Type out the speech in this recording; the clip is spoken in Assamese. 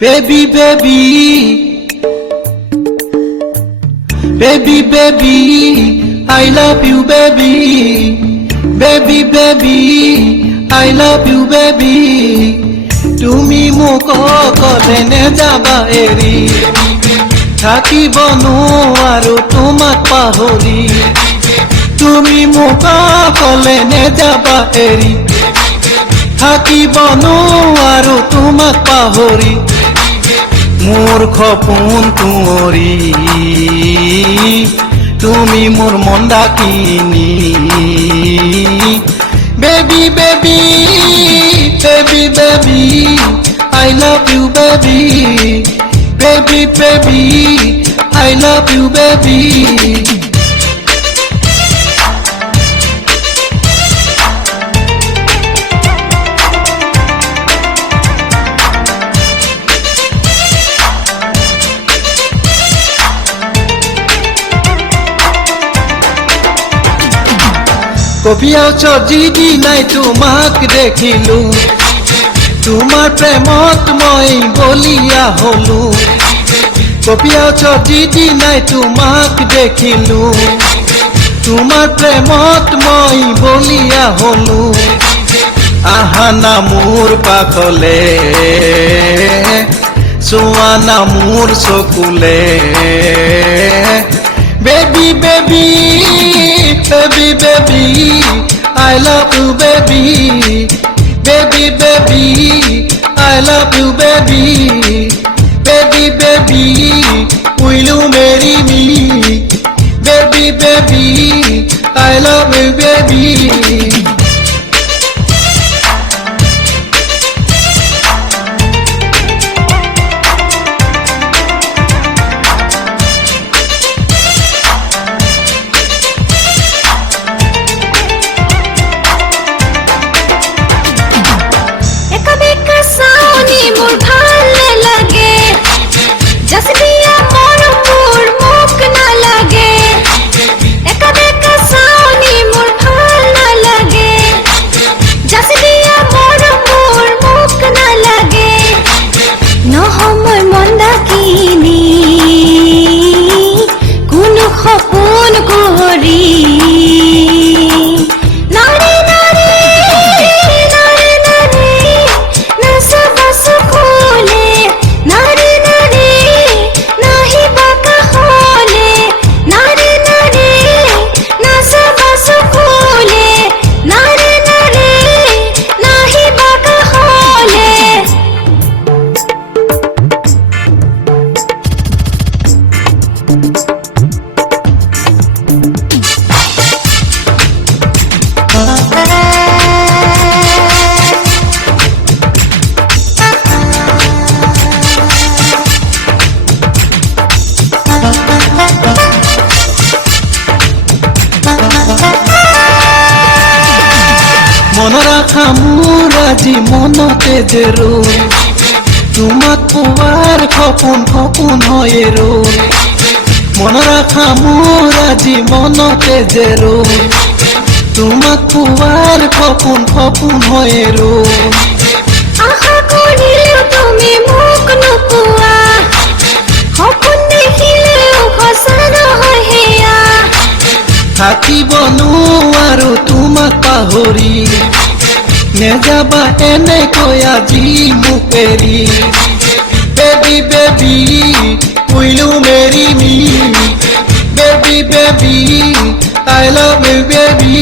Baby, baby, baby, baby, I love you, baby. Baby, baby, I love you, baby. তুমি মোক অকলে নেযাবা এৰি থাকিব নোৱাৰো তোমাক পাহৰি তুমি মোক অকলে নেযাবা এৰি থাকিব নোৱাৰো তোমাক পাহৰি মোৰ সপোন তুঁৱৰি তুমি মোৰ মন ডাকিনি Baby, baby, baby, baby, I love you, baby. Baby, baby, I love you, baby. কবিয়াও চজিদি নাই তোমাক দেখিলো তোমাৰ প্ৰেমত মই বলিয়া হলো কবিয়াও চজিদি নাই তোমাক দেখিলো তোমাৰ প্ৰেমত মই বলিয়া হলো আহা না মোৰ পাকলে চোৱা না মোৰ চকুলে Baby, baby, baby, baby, I love you, baby. Baby, baby, I love you, baby. Baby, baby, will you marry me? Baby, baby, I love you, baby. মনৰ আশা মোৰ আজি মনতে যে ৰৈ তোমাক পোৱাৰ সপোন সপোন হৈ ৰৈ মনৰ আশা মোৰ আজি মনতে যে ৰৈ তোমাক পোৱাৰ সপোন সপোন হৈ ৰৈ আশা কৰিলেও তুমি মোক নোপোৱা সপোন দেখিলেও সঁচা নহয় হেয়া থাকিব নোৱাৰো তোমাক পাহৰি নেযাবা এনেকৈ আজি মোক এৰি Baby, baby, will you marry me? Baby, baby, I love you, baby.